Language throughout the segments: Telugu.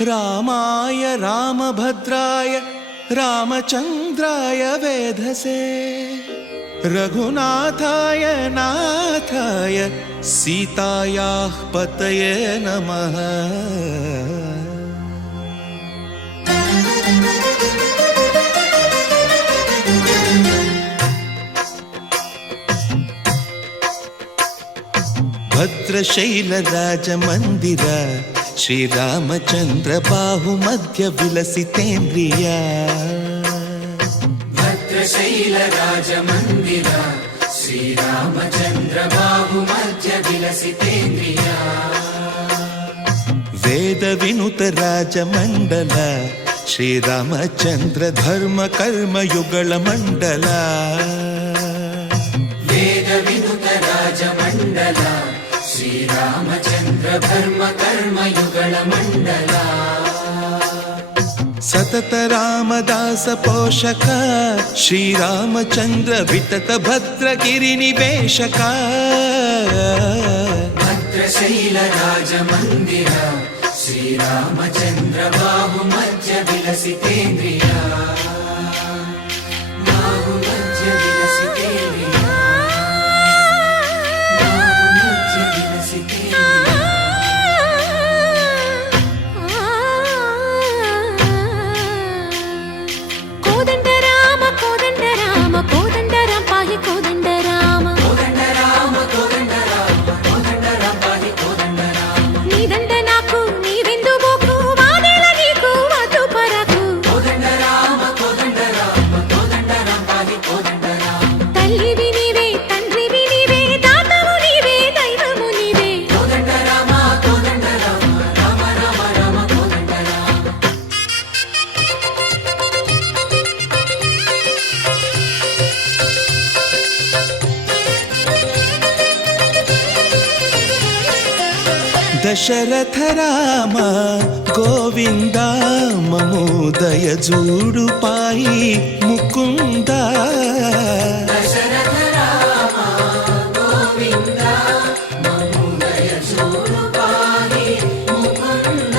रामाय रामभद्राय रामचन्द्राय वेधसे रघुनाथाय नाथाय सीतायाः पतये नमः। भद्रशैलराजमन्दिर श्रीरामचन्द्र बाहुमध्य विलसितेन्द्रिया। भद्रशैलराजमन्दिर श्रीरामचन्द्र बाहुमध्य विलसितेन्द्रिया। वेदविनुत राजमण्डल श्रीरामचन्द्र धर्म कर्म युगल मण्डल। वेदविनुत राजमण्डल श्रीरामचन्द्र धर्म कर्म युगल मण्डल। सतत रामदास पोषक श्रीरामचन्द्र वितत भद्रगिरिनिवेशक। भद्रशैलराजमन्दिर श्रीरामचन्द्र बाहुमध्य विलसितेन्द्रिया। बाहुमध्य विलसितेन्द्रिया। दशरथ राम गोविंद ममोदय जूडु पाई मुकुंद। दशरथ राम गोविंद ममोदय जूडु पाई मुकुंद।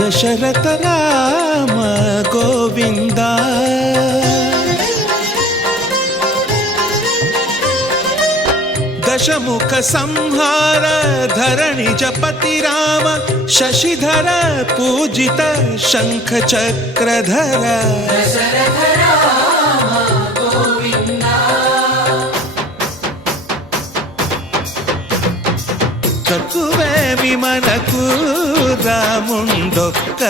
दशरथ राम गोविंद दशमुख संहार धरणि जपति राम शशिधर पूजित शंख चक्रधर। दशरथ राम गोविंद। तकुवेमि मनकु रामुंडొక్కడుండు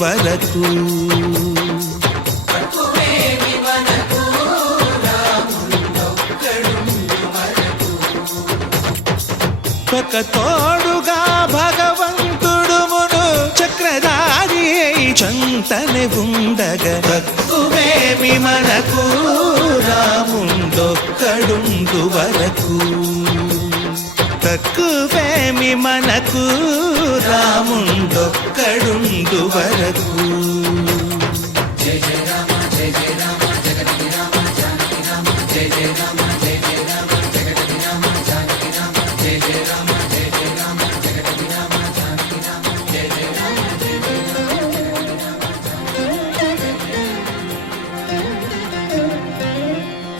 వరకు। ఒక తోడుగా భగవంతుడు మును చక్రధారి చంతనే ఉండగా తక్కువేమి మనకు రాముండొక్కడుండు వరకు। తక్కువేమి మనకు రాముండొక్కడుండు వరకు। జయ జయ రామ జయ జయ రామ జగతి రామ జానకి రామ జయ జయ రామ జయ జయ రామ జగతి రామ జానకి రామ జయ జయ రామ జయ జయ రామ జగతి రామ జానకి రామ జయ జయ రామ జయ జయ రామ।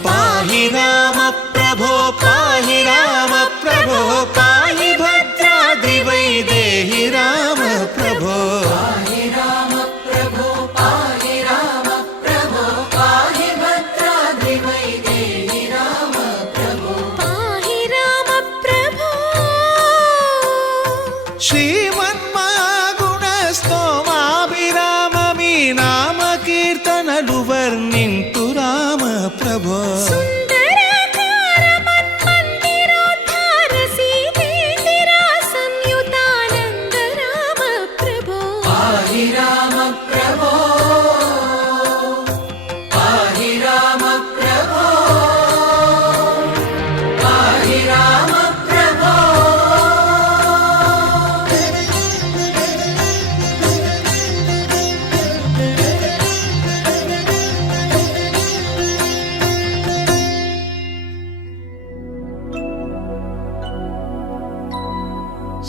పాహి రామ ప్రభో పాహి రామ ప్రభో పాహి భద్రాద్రి వైదేహి రామ ప్రభో। పాహి రామ ప్రభో పాహి రామ ప్రభో పాహి భద్రాద్రి వైదేహి రామ ప్రభో। పాహి రామ ప్రభో। శ్రీమన్మాగుణ స్తోమాభిరామమి నామ కీర్తనలు వర్ణింతు రామ ప్రభో। పాహి రామ ప్రభో పాహి రామ ప్రభో పాహి రామ ప్రభో।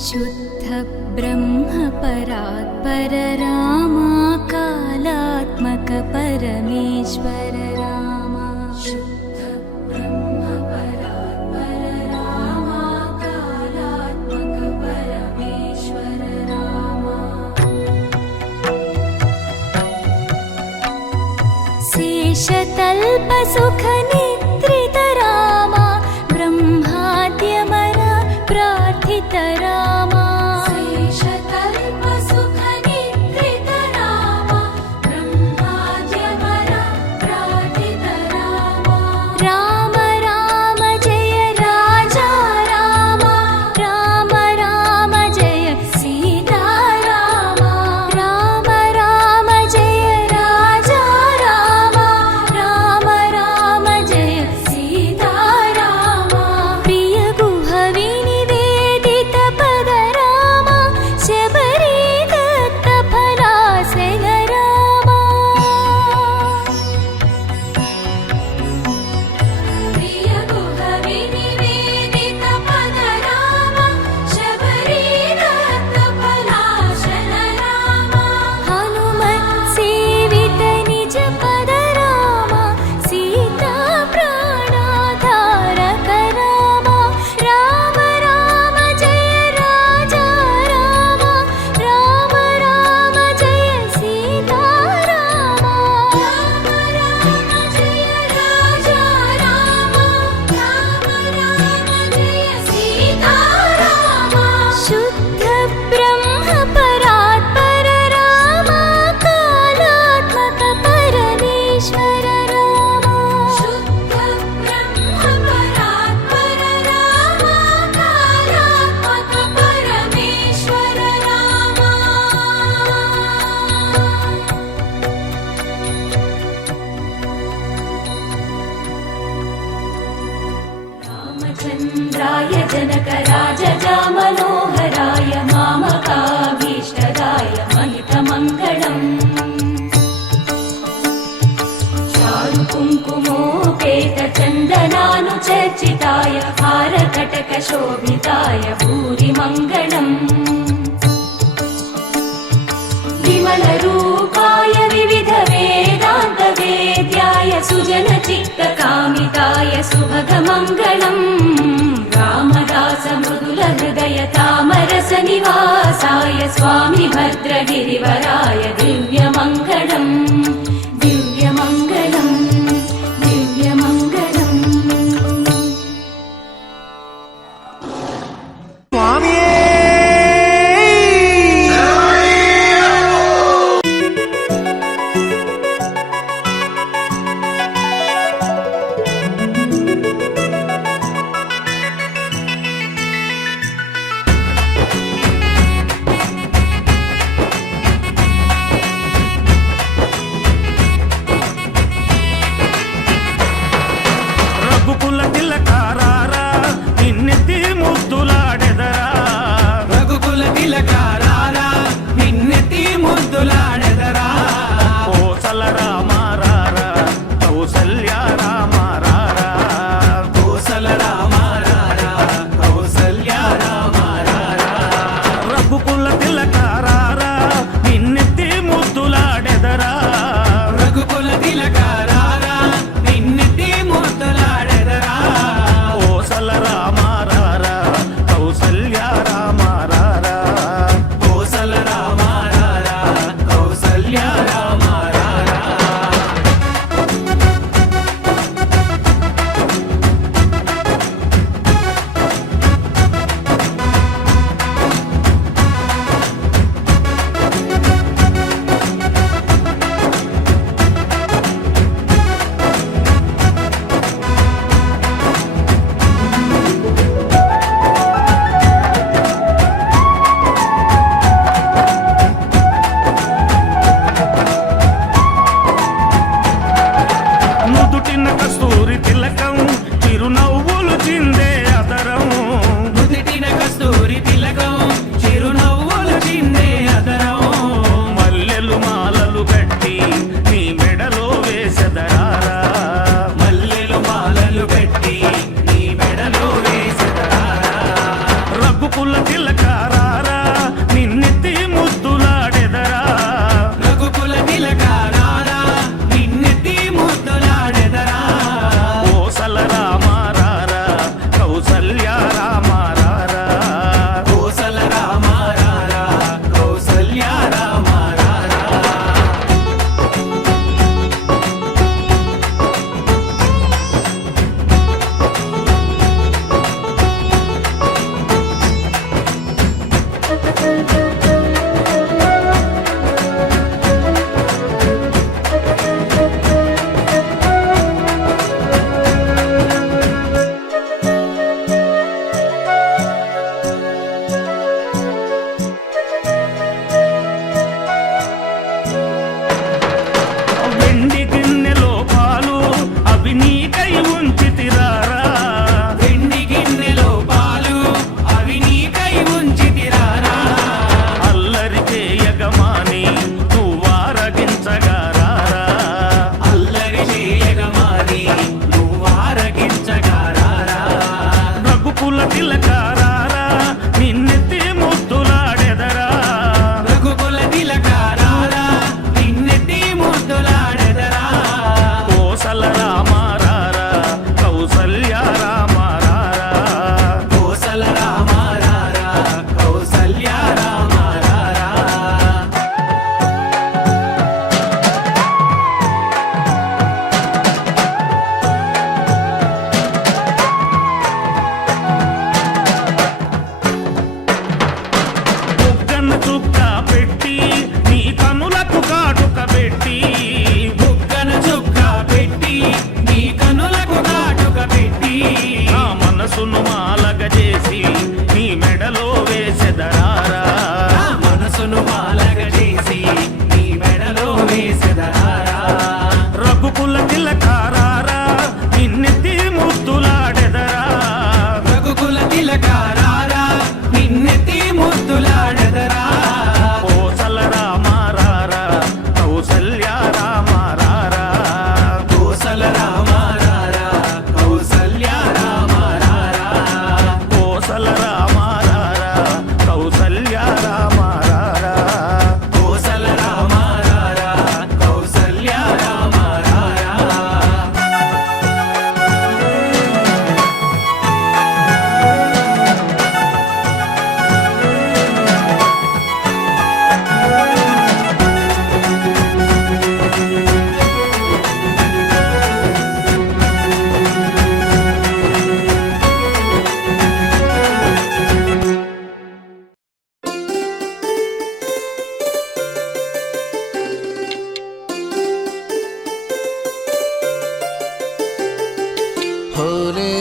शुद्ध ब्रह्म परा परात्पर रामा कालात्मक परमेश्वर रामा शुद्ध ब्रह्म परात्पर रामा कालात्मक परमेश्वर रामा शेषतल्प सुख निद्रित रामा ब्रह्माद्यमर प्रार्थित रामा शेषतल्प सुख निद्रित रामा ब्रह्माद्यमर प्रार्थित रामा राम राम जय राजा रामा राम राम जय सीता रामा राम राम जय राजा रामा राम राम जय सीता रामा प्रिय गुह विनिवेदित पद रामा शबरी दत्त फलासेन रामा प्रिय गुह विनिवेदित पद रामा शबरी दत्त फलासेन रामा हनुमत् सेवित निज पद रामा सीता प्राणाधारक रामा राम राम जय राजा रामा राम राम जय सीता रामा राम राम जय राजा रामा राम राम जय सीता रामा शुद्ध ब्रह्म परात्पर रामा कालात्मक परमेश्वर रामा शुद्ध ब्रह्म परात्पर रामा कालात्मक परमेश्वर रामा रामचन्द्राय जनकराजजा मनोहराय मामकाभीष्टदाय महितमङ्गलम् चारुकुङ्कुमोपेत चन्दनानुचर्चिताय हारकटकशोभिताय भूरिमङ्गलम् विमलरूपाय विविध वेदान्त वेद्याय सुजनचित्तकामिताय सुभगमङ्गलम् रामदास मृदुल हृदय तामरस निवासाय स्वामी भद्रगिरिवराय दिव्यमङ्गलम् दिव्यमङ्गलम् दिव्यमङ्गलम्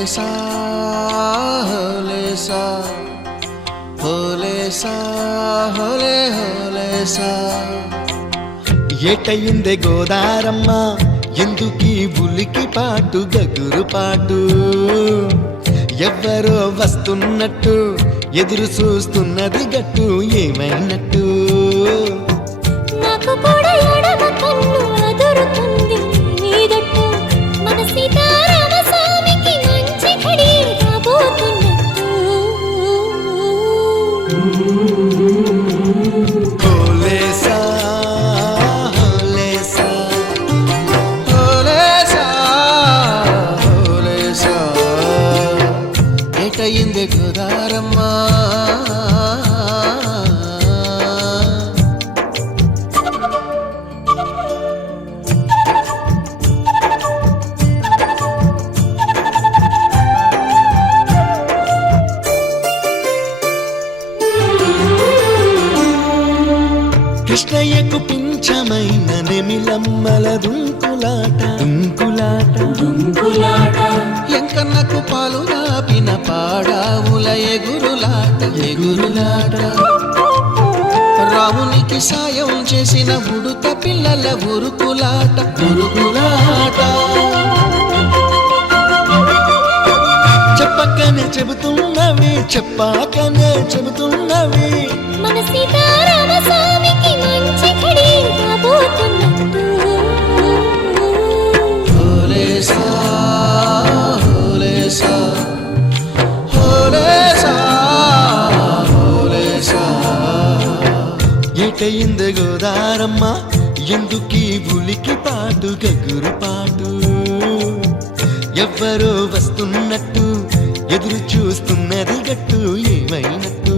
హోలేసా హోలేసా హోలేసా హోలే హోలేసా ఏటయిందే గోదారమ్మ ఎందుకీ ఉలికి పాటు గగురు పాటు ఎవ్వరో వస్తున్నట్టు ఎదురు చూస్తున్నది గట్టు ఏమైనట్టు నాకు కూడా ఎడమ కన్ను అదురుతుంది నీదట్టు మన సీతారామ స్వామికి మంచి ఘడి రాబోతున్నట్టు హోలేసా హోలేసా హోలేసా హోలేసా ఏటయిందే గోదారమ్మ కృష్ణయ్యకు పింఛమైన నెమిలమ్మల దుంకులాట దుంకులాట ఎంకన్నకు పాలు దాపిన పాడావుల ఎగురులాట రామునికి సాయం చేసిన ఉడుత పిల్లల ఉరుకులాట చెప్పకనే చెబుతున్నవి చెప్పాకనే చెబుతున్నవి మన సీతారామ స్వామికి మంచి ఘడి రాబోతున్నట్టు హోలేసా హోలేసా హోలేసా హోలేసా ఏటయింది గోదారమ్మ ఎందుకీ ఉలికి పాటు గగురు పాటు ఎవ్వరో వస్తున్నట్టు ఎదురు చూస్తున్నది గట్టు ఏమైనట్టు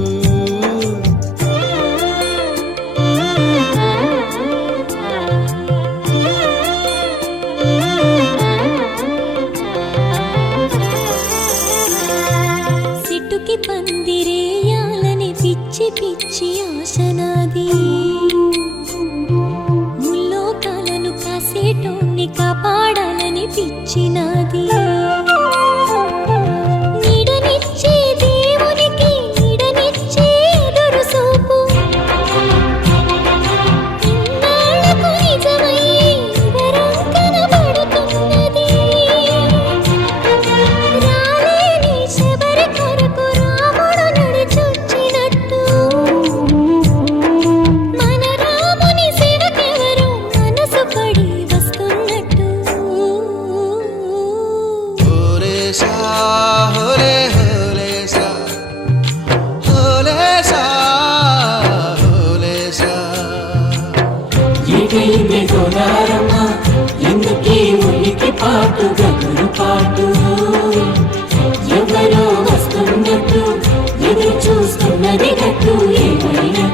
సిట్టుకి పందిరేయాలని పిచ్చి పిచ్చి ఆశనాది ముల్లోకాలను కాసేటోన్ని కాపాడాలని పిచ్చినాది నీడనిచ్చే దేవునికి నీడనిచ్చే ఎదురు చూపు ఇన్నాళ్లకు నిజమై వరం కనబడుతున్నది రాలేని శబరి కొరకు రాముడు నడిచొచ్చినట్టు మన రాముని సేవకెవరు మనసు పడి వస్తున్నట్టు హోలేసా హోలే హోలేసా హోలేసా హోలేసా ఏటైంది గోదారమ్మ ఎందుకీ ఉలికి పాటు గగురు పాటు ఎవరో వస్తున్నట్టు ఎదురు చూస్తున్నది గట్టు ఏమైనా